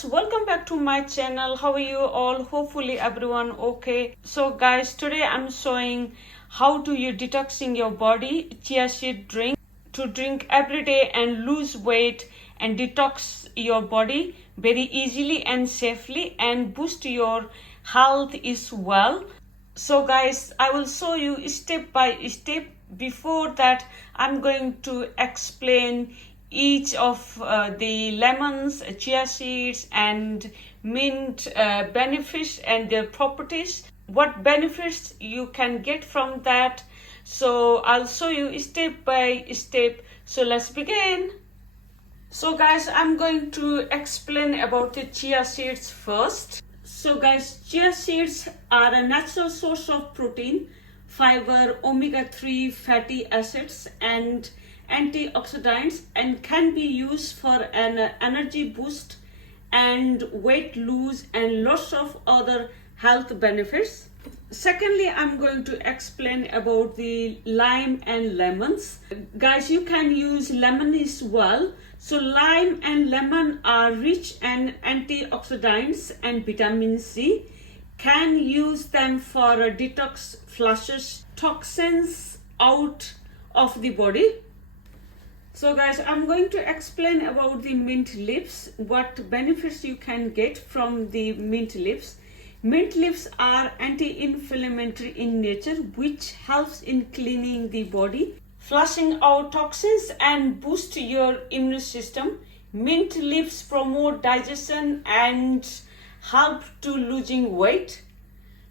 viewers, welcome back to my channel. How are you all? Hopefully everyone okay. So guys, today I'm showing how do you detoxing your body chia seed drink to drink every day and lose weight and detox your body very easily and safely and boost your health as well. So guys, I will show you step by step. Before that, I'm going to explain each of the lemons, chia seeds and mint benefits and their properties, what benefits you can get from that. So I'll show you step by step. So let's begin. So guys, I'm going to explain about the chia seeds first. So guys, chia seeds are a natural source of protein, fiber, omega-3 fatty acids and antioxidants, and can be used for an energy boost and weight loss and lots of other health benefits. Secondly, I'm going to explain about the lime and lemons. Guys, you can use lemon as well. So lime and lemon are rich in antioxidants and vitamin C. Can use them for a detox, flushes toxins out of the body. So guys, I'm going to explain about the mint leaves, what benefits you can get from the mint leaves. Mint leaves are anti-inflammatory in nature, which helps in cleaning the body, flushing out toxins and boost your immune system. Mint leaves promote digestion and help to losing weight.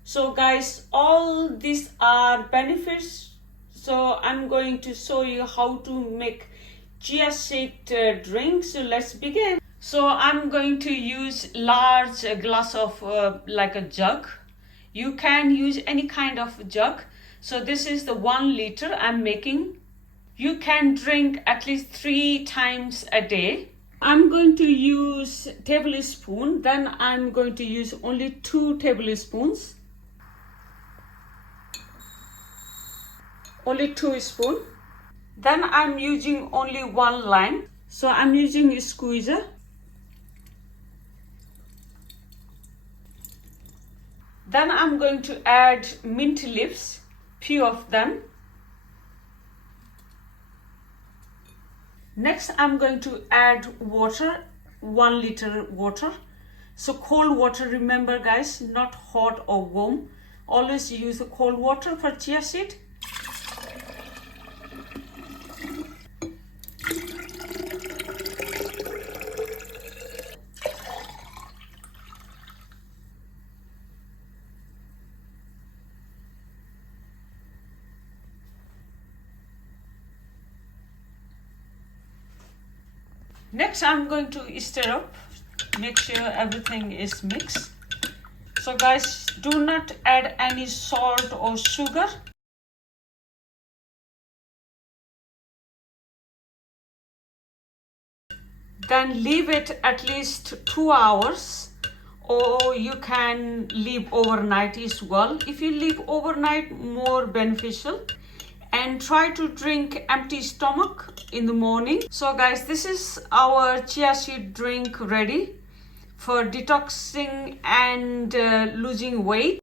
So guys, all these are benefits. So I'm going to show you how to make chia seed drink. So let's begin. So I'm going to use large glass of like a jug. You can use any kind of jug. So this is the 1 liter I'm making. You can drink at least 3 times a day. I'm going to use tablespoon. Then I'm going to use only 2 tablespoons. Only 2 spoons. Then I'm using only 1 lime. So I'm using a squeezer. Then I'm going to add mint leaves, few of them. Next, I'm going to add water, 1 liter water. So cold water, remember guys, not hot or warm. Always use the cold water for chia seed. Next, I'm going to stir up, make sure everything is mixed. So guys, do not add any salt or sugar. Then leave it at least 2 hours, or you can leave overnight as well. If you leave overnight, more beneficial. And try to drink empty stomach in the morning. So guys, this is our chia seed drink ready for detoxing and losing weight.